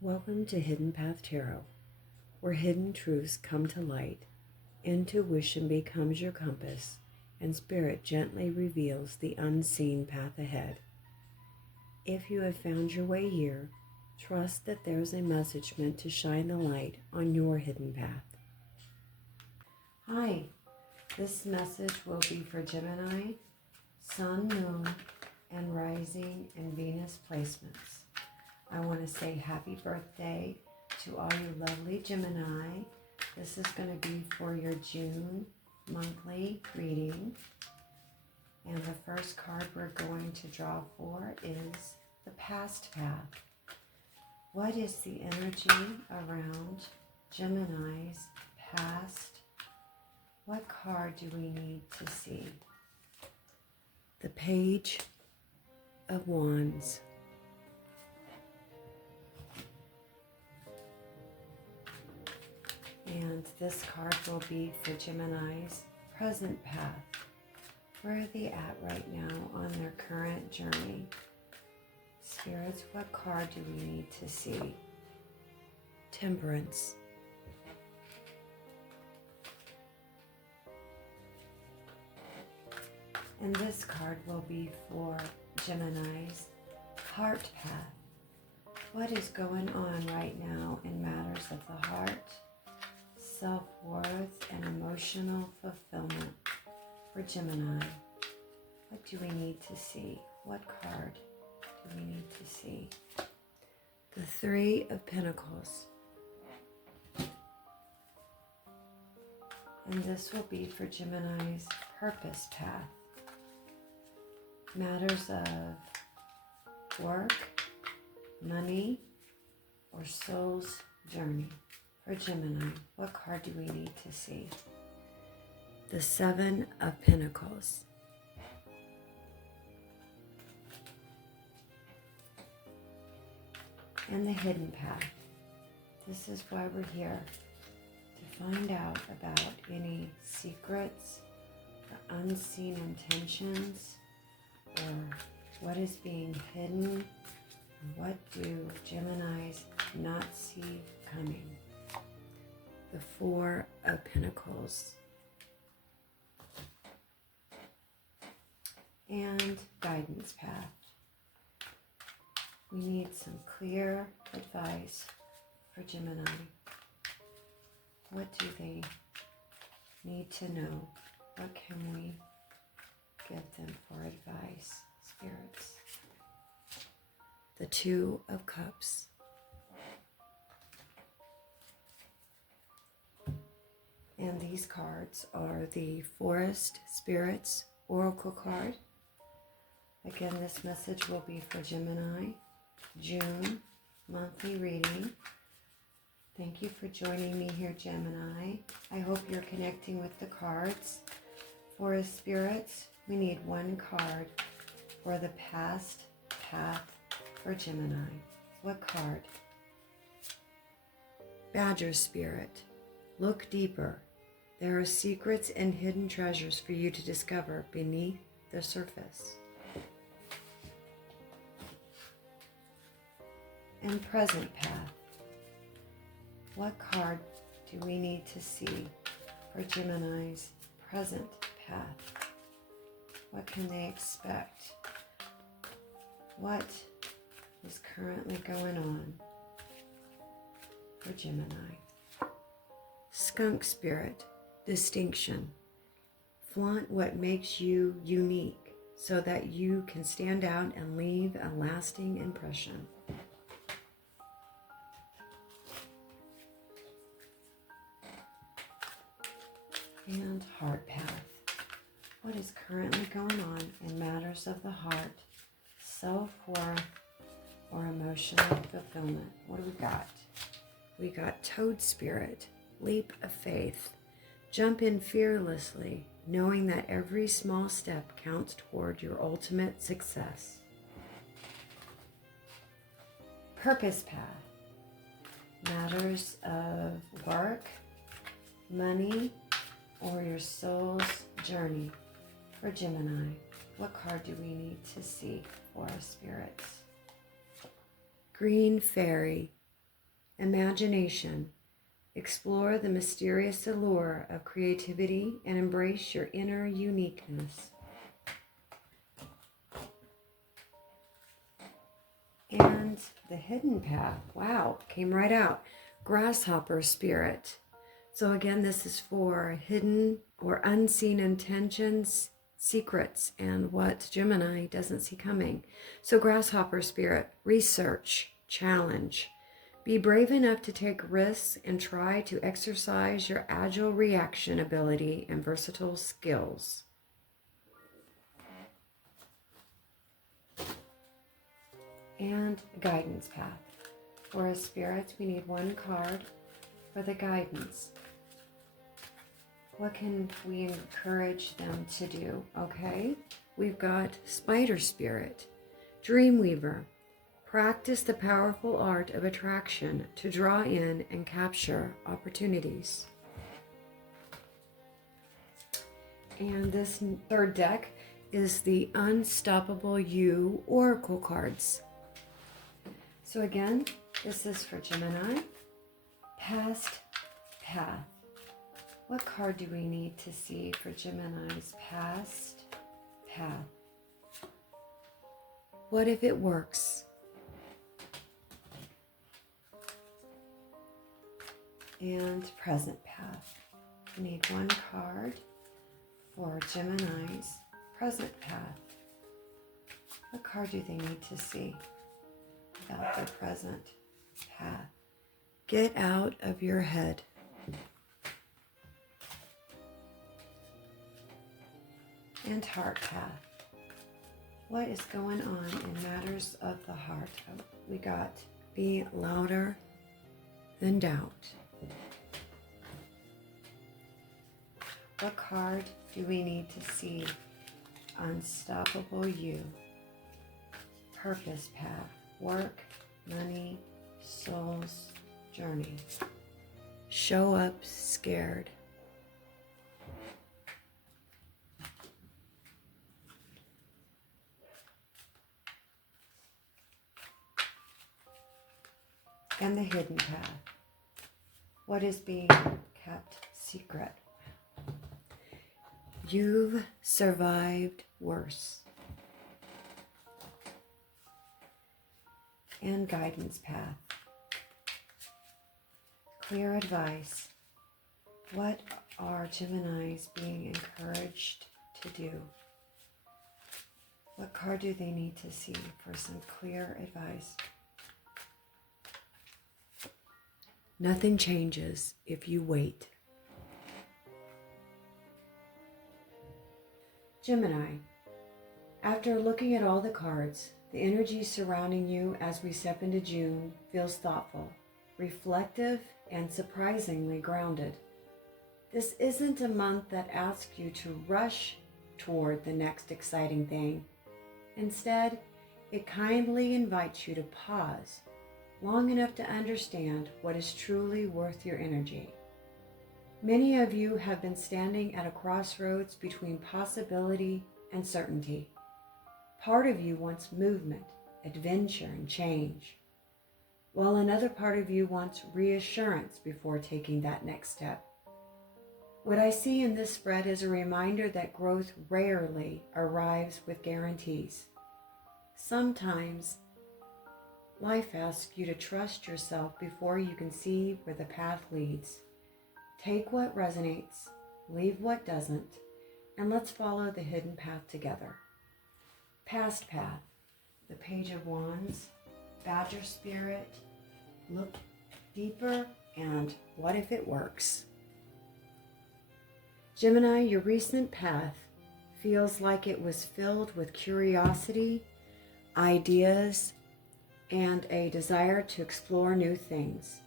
Welcome to Hidden Path Tarot, where hidden truths come to light, intuition becomes your compass, and spirit gently reveals the unseen path ahead. If you have found your way here, trust that there's a message meant to shine the light on your hidden path. Hi, this message will be for Gemini, Sun, Moon, and Rising and Venus placements. I want to say happy birthday to all you lovely Gemini. This is going to be for your June monthly reading. And the first card we're going to draw for is the past path. What is the energy around Gemini's past? What card do we need to see? The Page of Wands. And this card will be for Gemini's present path. Where are they at right now on their current journey? Spirits, what card do we need to see? Temperance. And this card will be for Gemini's heart path. What is going on right now in matters of the heart, self-worth, and emotional fulfillment for Gemini? What do we need to see? What card do we need to see? The Three of Pentacles. And this will be for Gemini's purpose path. Matters of work, money, or soul's journey. For Gemini, what card do we need to see? The Seven of Pentacles. And the hidden path. This is why we're here, to find out about any secrets or unseen intentions, or what is being hidden, and what do Geminis not see coming. The Four of Pentacles. And guidance path. We need some clear advice for Gemini. What do they need to know? What can we give them for advice, spirits? The Two of Cups. And these cards are the Forest Spirits Oracle card. Again, this message will be for Gemini, June monthly reading. Thank you for joining me here, Gemini. I hope you're connecting with the cards. Forest Spirits, we need one card for the past path for Gemini. What card? Badger Spirit, look deeper. There are secrets and hidden treasures for you to discover beneath the surface. And present path. What card do we need to see for Gemini's present path? What can they expect? What is currently going on for Gemini? Skunk Spirit, distinction. Flaunt what makes you unique so that you can stand out and leave a lasting impression. And heart path. What is currently going on in matters of the heart, self-worth, or emotional fulfillment? What do we got? We got Toad Spirit, leap of faith. Jump in fearlessly, knowing that every small step counts toward your ultimate success. Purpose path. Matters of work, money, or your soul's journey for Gemini. What card do we need to see for our spirits? Green Fairy, imagination. Explore the mysterious allure of creativity and embrace your inner uniqueness. And the hidden path, wow, came right out. Grasshopper spirit. So again, this is for hidden or unseen intentions, secrets, and what Gemini doesn't see coming. So grasshopper spirit, research, challenge. Be brave enough to take risks and try to exercise your agile reaction ability and versatile skills. And guidance path. For a spirit, we need one card for the guidance. What can we encourage them to do? Okay, we've got Spider Spirit, Dreamweaver. Practice the powerful art of attraction to draw in and capture opportunities. And this third deck is the Unstoppable You Oracle cards. So again, this is for Gemini. Past path. What card do we need to see for Gemini's past path? What if it works? And present path. We need one card for Gemini's present path. What card do they need to see about their present path? Get out of your head. And heart path. What is going on in matters of the heart? We got be louder than doubt. What card do we need to see? Unstoppable You. Purpose path. Work, money, soul's journey. Show up scared. And the hidden path. What is being kept secret? You've survived worse. And guidance path. Clear advice. What are Geminis being encouraged to do? What card do they need to see for some clear advice? Nothing changes if you wait. Gemini, after looking at all the cards, the energy surrounding you as we step into June feels thoughtful, reflective, and surprisingly grounded. This isn't a month that asks you to rush toward the next exciting thing. Instead, it kindly invites you to pause long enough to understand what is truly worth your energy. Many of you have been standing at a crossroads between possibility and certainty. Part of you wants movement, adventure, and change, while another part of you wants reassurance before taking that next step. What I see in this spread is a reminder that growth rarely arrives with guarantees. Sometimes life asks you to trust yourself before you can see where the path leads. Take what resonates, leave what doesn't, and let's follow the hidden path together. Past path, the Page of Wands, Badger Spirit, look deeper, and what if it works? Gemini, your recent path feels like it was filled with curiosity, ideas, and a desire to explore new things.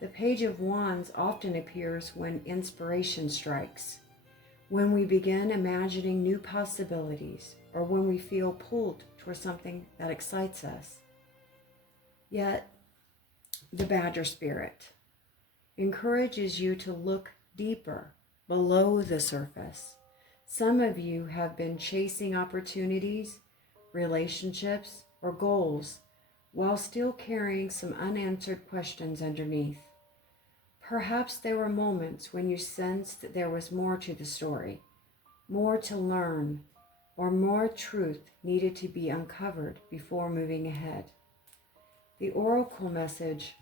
The Page of Wands often appears when inspiration strikes, when we begin imagining new possibilities, or when we feel pulled towards something that excites us. Yet, the Badger Spirit encourages you to look deeper, below the surface. Some of you have been chasing opportunities, relationships, or goals while still carrying some unanswered questions underneath. Perhaps there were moments when you sensed that there was more to the story, more to learn, or more truth needed to be uncovered before moving ahead. The oracle message,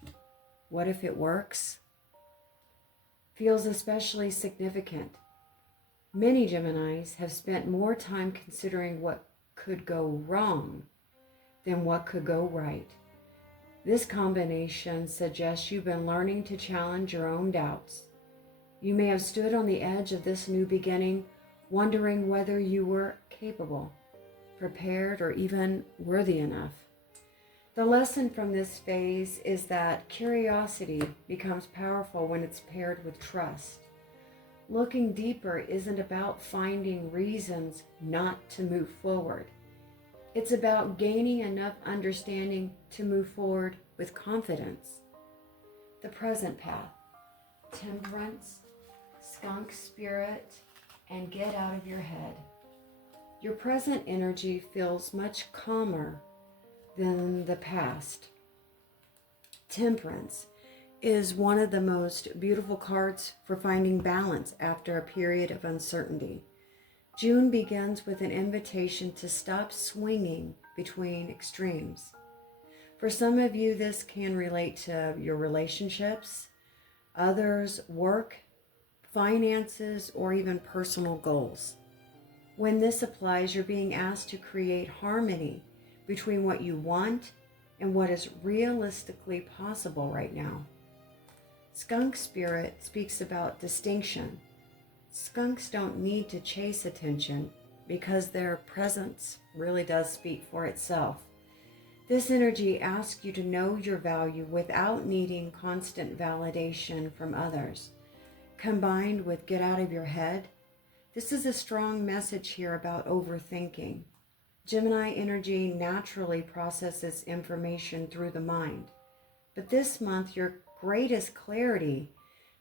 "What if it works?" feels especially significant. Many Geminis have spent more time considering what could go wrong than what could go right. This combination suggests you've been learning to challenge your own doubts. You may have stood on the edge of this new beginning, wondering whether you were capable, prepared, or even worthy enough. The lesson from this phase is that curiosity becomes powerful when it's paired with trust. Looking deeper isn't about finding reasons not to move forward. It's about gaining enough understanding to move forward with confidence. The present path: temperance, skunk spirit, and get out of your head. Your present energy feels much calmer than the past. Temperance is one of the most beautiful cards for finding balance after a period of uncertainty. June begins with an invitation to stop swinging between extremes. For some of you, this can relate to your relationships, others, work, finances, or even personal goals. When this applies, you're being asked to create harmony between what you want and what is realistically possible right now. Skunk spirit speaks about distinction. Skunks don't need to chase attention because their presence really does speak for itself. This energy asks you to know your value without needing constant validation from others. Combined with get out of your head, this is a strong message here about overthinking. Gemini energy naturally processes information through the mind, but this month your greatest clarity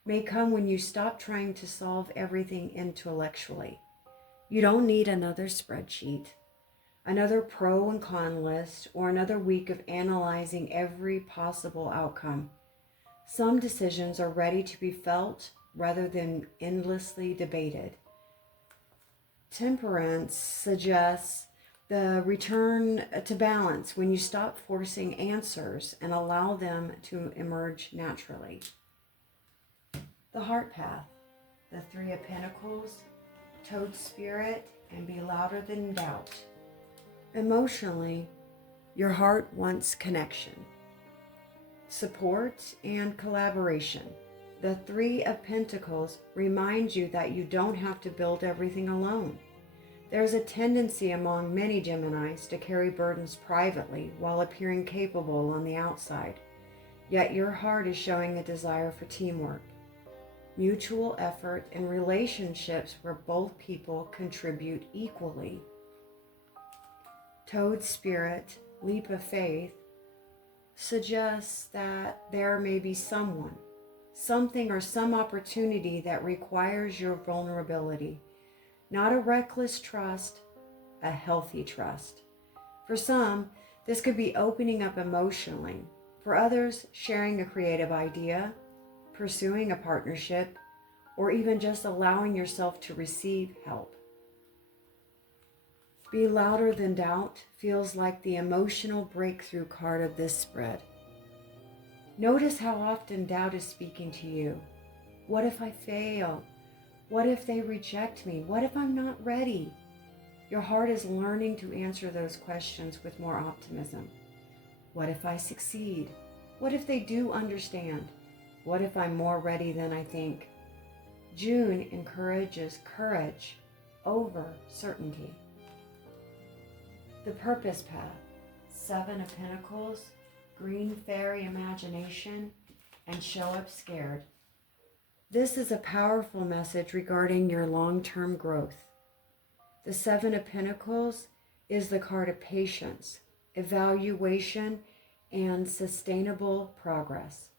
may come when you stop trying to solve everything intellectually. You don't need another spreadsheet, another pro and con list, or another week of analyzing every possible outcome. Some decisions are ready to be felt rather than endlessly debated. Temperance suggests the return to balance when you stop forcing answers and allow them to emerge naturally. The heart path, the Three of Pentacles, Toad spirit, and be louder than doubt. Emotionally, your heart wants connection, support, and collaboration. The Three of Pentacles reminds you that you don't have to build everything alone. There's a tendency among many Geminis to carry burdens privately while appearing capable on the outside. Yet your heart is showing a desire for teamwork, mutual effort, and relationships where both people contribute equally. Toad spirit, leap of faith, suggests that there may be someone, something, or some opportunity that requires your vulnerability. Not a reckless trust, a healthy trust. For some, this could be opening up emotionally. For others, sharing a creative idea, pursuing a partnership, or even just allowing yourself to receive help. Be louder than doubt feels like the emotional breakthrough card of this spread. Notice how often doubt is speaking to you. What if I fail? What if they reject me? What if I'm not ready? Your heart is learning to answer those questions with more optimism. What if I succeed? What if they do understand? What if I'm more ready than I think? June encourages courage over certainty. The purpose path, Seven of Pentacles, green fairy imagination, and show up scared. This is a powerful message regarding your long-term growth. The Seven of Pentacles is the card of patience, evaluation, and sustainable progress.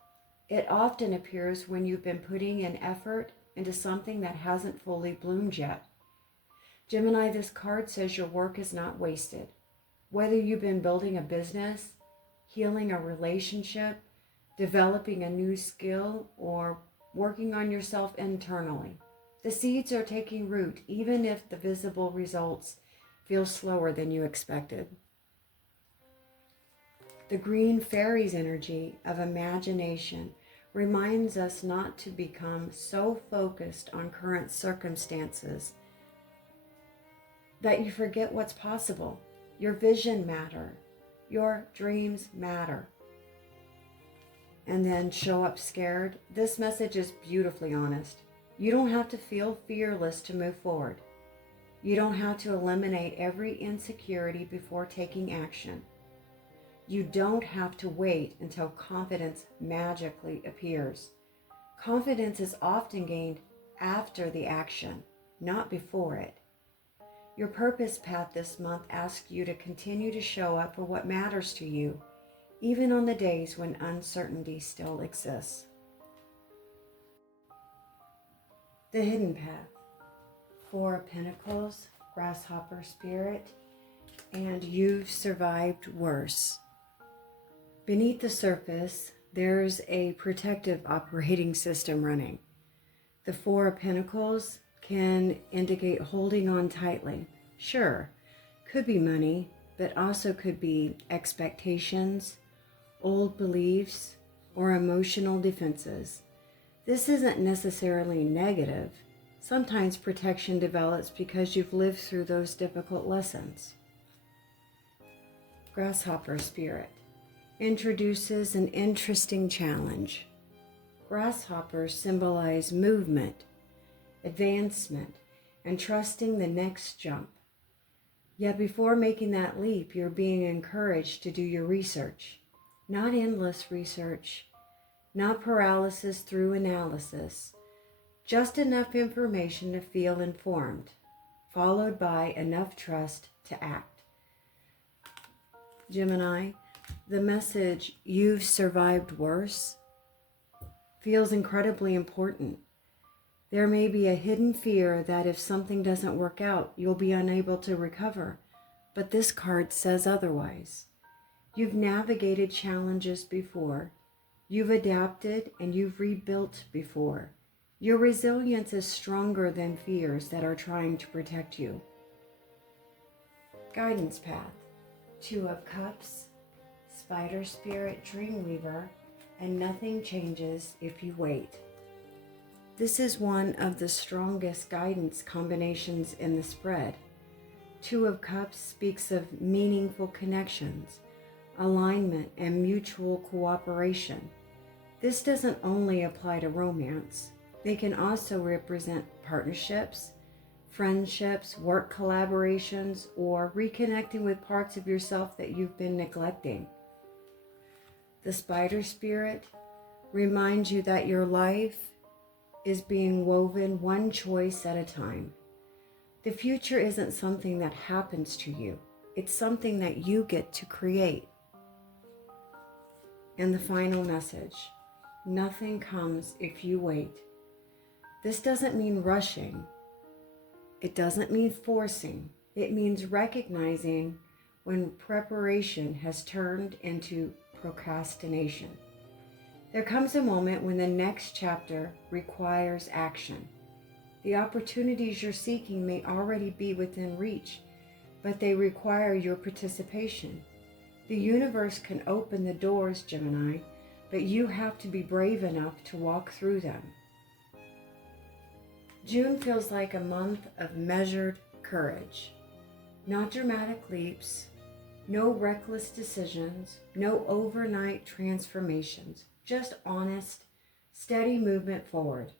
It often appears when you've been putting in effort into something that hasn't fully bloomed yet. Gemini, this card says your work is not wasted. Whether you've been building a business, healing a relationship, developing a new skill, or working on yourself internally. The seeds are taking root, even if the visible results feel slower than you expected. The green fairies energy of imagination reminds us not to become so focused on current circumstances that you forget what's possible. Your vision matters. Your dreams matter. And then show up scared. This message is beautifully honest. You don't have to feel fearless to move forward. You don't have to eliminate every insecurity before taking action. You don't have to wait until confidence magically appears. Confidence is often gained after the action, not before it. Your purpose path this month asks you to continue to show up for what matters to you, even on the days when uncertainty still exists. The hidden path. 4 of Pentacles, grasshopper spirit, and you've survived worse. Beneath the surface, there's a protective operating system running. The 4 of Pentacles can indicate holding on tightly. Sure, could be money, but also could be expectations, old beliefs, or emotional defenses. This isn't necessarily negative. Sometimes protection develops because you've lived through those difficult lessons. Grasshopper spirit introduces an interesting challenge. Grasshoppers symbolize movement, advancement, and trusting the next jump. Yet before making that leap, you're being encouraged to do your research. Not endless research, not paralysis through analysis, just enough information to feel informed, followed by enough trust to act. Gemini, the message, "You've survived worse," feels incredibly important. There may be a hidden fear that if something doesn't work out, you'll be unable to recover, but this card says otherwise. You've navigated challenges before. You've adapted and you've rebuilt before. Your resilience is stronger than fears that are trying to protect you. Guidance path. 2 of Cups, Spider Spirit, Dreamweaver, and nothing changes if you wait. This is one of the strongest guidance combinations in the spread. 2 of Cups speaks of meaningful connections, alignment, and mutual cooperation. This doesn't only apply to romance. They can also represent partnerships, friendships, work collaborations, or reconnecting with parts of yourself that you've been neglecting. The Spider Spirit reminds you that your life is being woven one choice at a time. The future isn't something that happens to you. It's something that you get to create. And the final message, nothing comes if you wait. This doesn't mean rushing. It doesn't mean forcing. It means recognizing when preparation has turned into procrastination. There comes a moment when the next chapter requires action. The opportunities you're seeking may already be within reach, but they require your participation. The universe can open the doors, Gemini, but you have to be brave enough to walk through them. June feels like a month of measured courage. Not dramatic leaps, no reckless decisions, no overnight transformations, just honest, steady movement forward.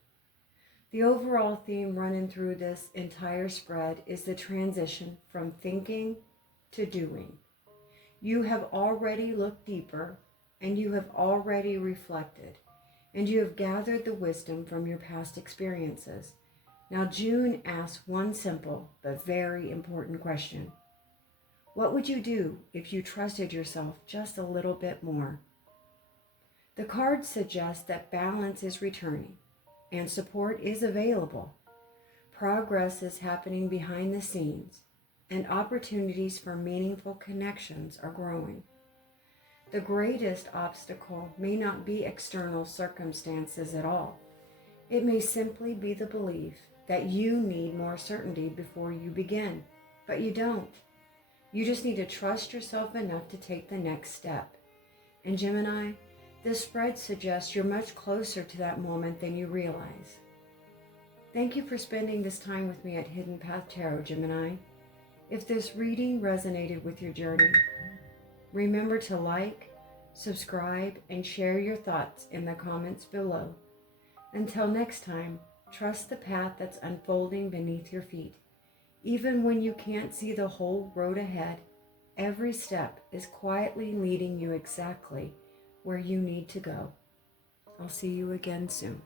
The overall theme running through this entire spread is the transition from thinking to doing. You have already looked deeper, and you have already reflected, and you have gathered the wisdom from your past experiences. Now June asks one simple but very important question. What would you do if you trusted yourself just a little bit more? The cards suggest that balance is returning and support is available. Progress is happening behind the scenes, and opportunities for meaningful connections are growing. The greatest obstacle may not be external circumstances at all. It may simply be the belief that you need more certainty before you begin, but you don't. You just need to trust yourself enough to take the next step. And Gemini, this spread suggests you're much closer to that moment than you realize. Thank you for spending this time with me at Hidden Path Tarot, Gemini. If this reading resonated with your journey, remember to like, subscribe, and share your thoughts in the comments below. Until next time, trust the path that's unfolding beneath your feet. Even when you can't see the whole road ahead, every step is quietly leading you exactly where you need to go. I'll see you again soon.